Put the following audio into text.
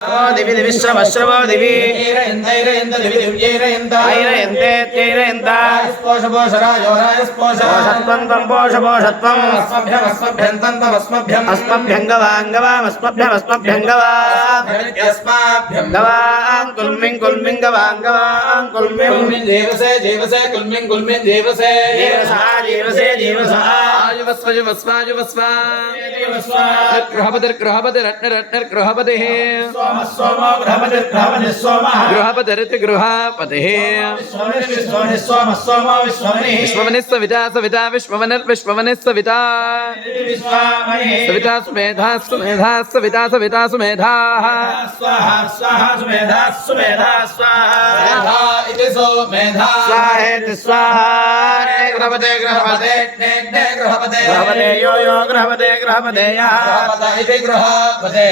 दिवि दिविश्रवश्रवो दिवि गृहपतिरिति गृहपतिः विश्वमनिः सविता सविता विश्वमनिर्विश्वमनिः सविता सविता सुमेधा सुमेधा सविता सविता सुमेधाः स्वाहेति स्वाहा गृहपते गृहपते गृहपते यो यो गृहपते गृहपते गृहपते